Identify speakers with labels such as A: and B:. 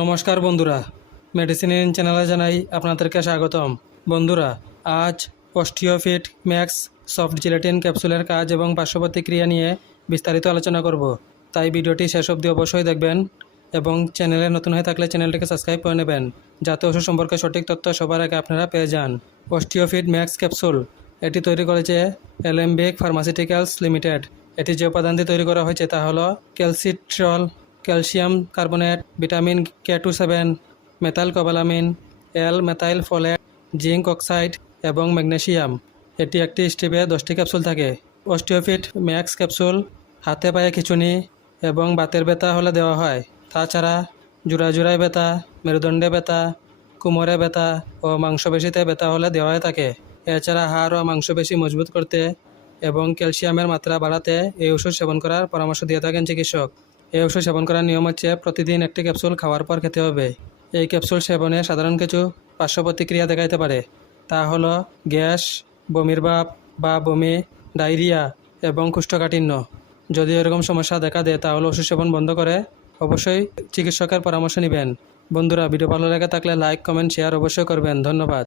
A: নমস্কার বন্ধুরা। মেডিসিন চ্যানেলে জানাই আপনাদেরকে স্বাগতম। বন্ধুরা, আজ অস্টিওফিট ম্যাক্স সফট জিলেটিন ক্যাপসুলের কাজ এবং পার্শ্ব প্রতিক্রিয়া নিয়ে বিস্তারিত আলোচনা করব। তাই ভিডিওটি শেষ অবধি অবশ্যই দেখবেন এবং চ্যানেলে নতুন হয়ে থাকলে চ্যানেলটিকে সাবস্ক্রাইব করে নেবেন, যাতে ওষুধ সম্পর্কে সঠিক তথ্য সবার আগে আপনারা পেয়ে যান। অস্টিওফিট ম্যাক্স ক্যাপসুল এটি তৈরি করেছে এলএমবিক ফার্মাসিউটিক্যালস লিমিটেড এটি যে উপাদান দিয়ে তৈরি করা হয়েছে তা হলো calcitriol calcium carbonate, vitamin K two seven, methylcobalamin, L methyl folate, zinc oxide এবং ম্যাগনেসিয়াম। এটি একটি স্টিপে দশটি ক্যাপসুল থাকে। অস্টিওফিট ম্যাক্স ক্যাপসুল, হাতে পায়ে খিচুনি এবং বাতের ব্যথা হলে দেওয়া হয়। তাছাড়া জোড়া জোড়ায় ব্যথা, মেরুদণ্ডে ব্যথা, কোমরে ব্যথা ও মাংসপেশিতে ব্যথা হলে দেওয়া হয়ে থাকে। এছাড়া হাড় ও মাংসপেশি মজবুত করতে এবং ক্যালসিয়ামের মাত্রা বাড়াতে এই ওষুধ সেবন করার পরামর্শ দিয়ে থাকেন চিকিৎসক। এই ওষুধ সেবন করার নিয়ম হচ্ছে প্রতিদিন একটি ক্যাপসুল খাওয়ার পর খেতে হবে। এই ক্যাপসুল সেবনে সাধারণ কিছু পার্শ্ব প্রতিক্রিয়া দেখাইতে পারে। তা হলো গ্যাস, বমির ভাব বা বমি, ডায়রিয়া এবং কুষ্ঠকাঠিন্য। যদি এরকম সমস্যা দেখা দেয় তাহলে ওষুধ সেবন বন্ধ করে অবশ্যই চিকিৎসকের পরামর্শ নেবেন। বন্ধুরা, ভিডিও ভালো লেগে থাকলে লাইক, কমেন্ট, শেয়ার অবশ্যই করবেন। ধন্যবাদ।